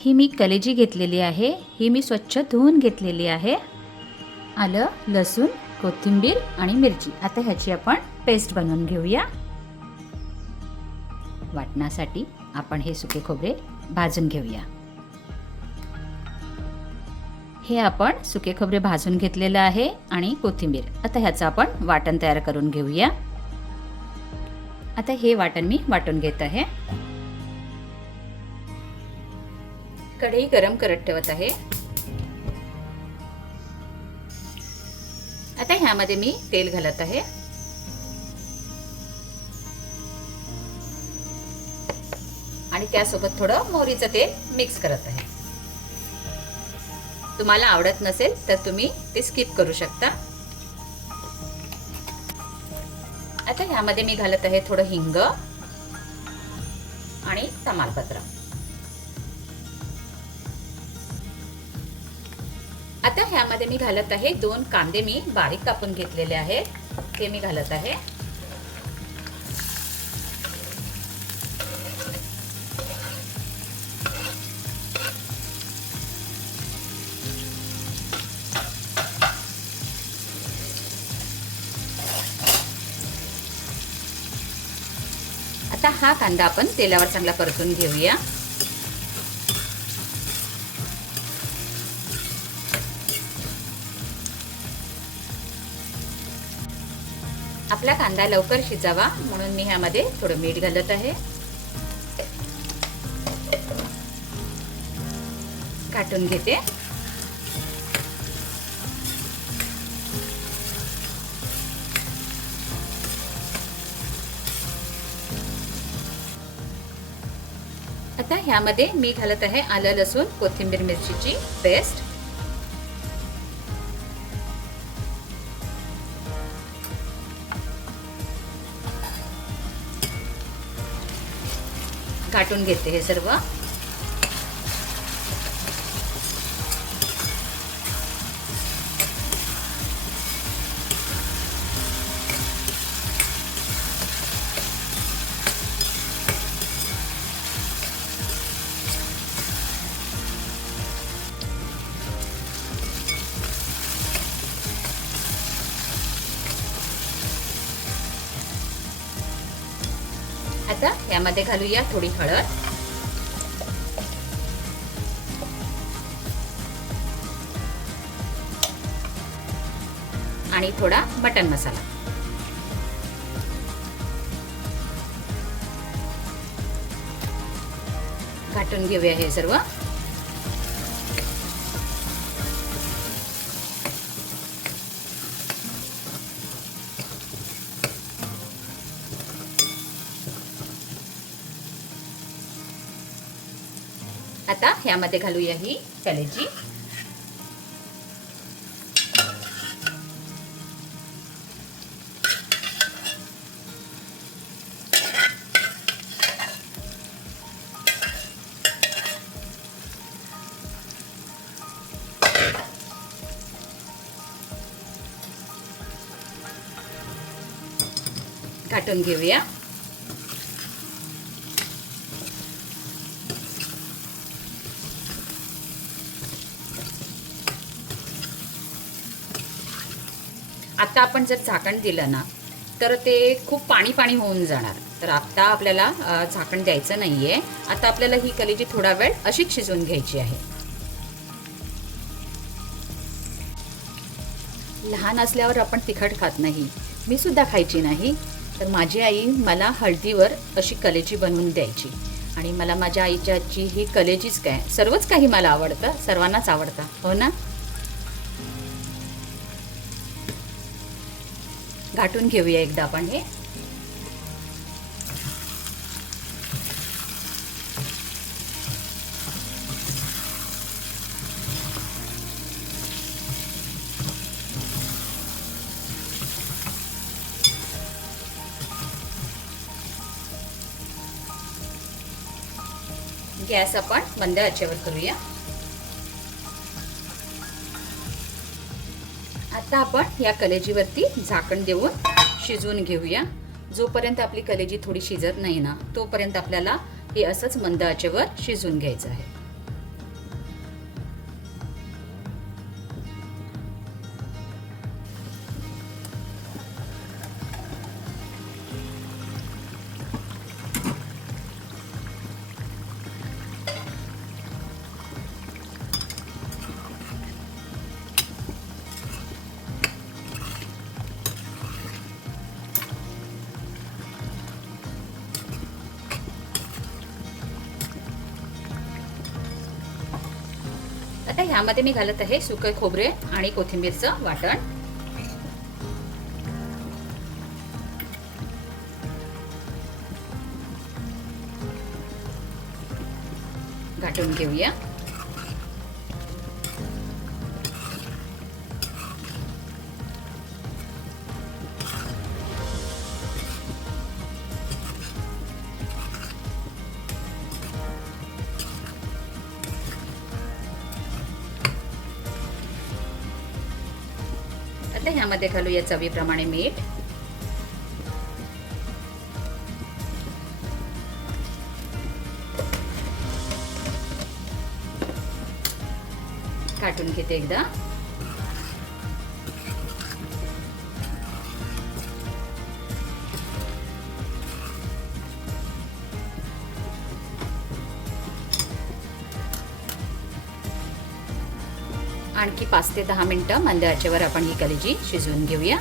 ही मी कलेजी घेतलेली आहे, ही मी स्वच्छ धुवून घेतलेली आहे. आलं, लसूण, कोथिंबीर आणि मिरची. आता ह्याची आपण पेस्ट बनवून घेऊया. वाटण्यासाठी आपण हे सुके खोबरे भाजून घेऊया. हे आपण सुके खोबरे भाजून घेतलेलं आहे आणि कोथिंबीर. आता ह्याचं आपण वाटण तयार करून घेऊया. आता हे वाटण मी वाटून घेत आहे. कढई गरम करत ठेवत आहे. आता ह्यामध्ये मी तेल घालत आहे. आणि त्यासोबत थोडं मोहरीचं तेल मिक्स करत आहे. तुम्हाला आवडत नसेल तर तुम्ही ते स्किप करू शकता. आता ह्यामध्ये मी घालत आहे थोडं हिंग आणि तमालपत्र. आता ह्यामध्ये मी घालत आहे 2 कांदे मी बारीक कापून घेतलेले आहेत, ते मी घालत आहे. आता हा कांदा आपण तेलावर चांगला परतून घेऊया. आपला कांदा लवकर शिजावा म्हणून मी ह्यामध्ये थोडं मीठ घालत आहे. काटून घेते. आता ह्यामध्ये मी घालत आहे आलं, लसूण, कोथिंबीर, मिरचीची पेस्ट. काटून घेते हे सर्व. आता यामध्ये घालूया थोडी हळद. आणि थोडा मटन मसाला. घाटून घेऊया हे सर्व. आता ह्यामध्ये घालूया ही कलेजी. घाटून घेऊया. आता आपण जर झाकण दिलं ना तर ते खूप पाणी पाणी होऊन जाणार. तर आता आपल्याला झाकण द्यायचं नाहीये. आता आपल्याला ही कलेजी थोडा वेळ अशीच शिजवून घ्यायची आहे. लहान असल्यावर आपण तिखट खात नाही, मी सुद्धा खायची नाही. तर माझी आई मला हळदीवर अशी कलेजी बनवून द्यायची आणि मला माझ्या आईच्या हातची ही कलेजीच काय सर्वच काही मला आवडतं, सर्वांनाच आवडतं, हो ना. घाटून घेऊया एकदा आपण हे. गॅस आपण मंद आचेवर करूया. आता आपण या कलेजीवरती झाकण देऊन शिजवून घेऊया. जोपर्यंत आपली कलेजी थोडी शिजत नाही ना तोपर्यंत आपल्याला हे असंच मंद आचेवर शिजवून घ्यायचं आहे. आता ह्यामध्ये मी घालत आहे सुके खोबरे आणि कोथिंबीरचं वाटण. घाटून घेऊया. आता ह्यामध्ये घालूया चवीप्रमाणे मीठ. घाटून घेते एकदा. आणखी 5 ते 10 मिनिटं मंद आचेवर आपण ही कलेजी शिजवून घेऊया.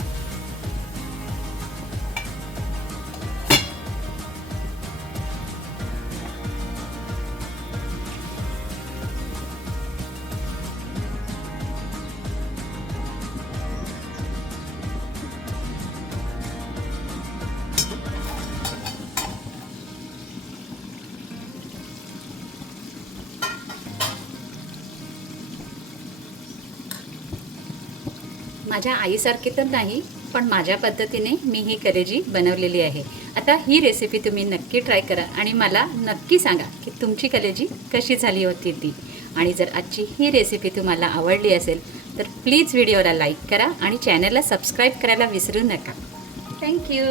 माझ्या आईसारखी तर नाही, पण माझ्या पद्धतीने मी ही कलेजी बनवलेली आहे. आता ही रेसिपी तुम्ही नक्की ट्राय करा आणि मला नक्की सांगा की तुमची कलेजी कशी झाली होती ती. आणि जर आजची ही रेसिपी तुम्हाला आवडली असेल तर प्लीज व्हिडिओला लाईक करा आणि चॅनलला सबस्क्राईब करायला विसरू नका. थँक्यू.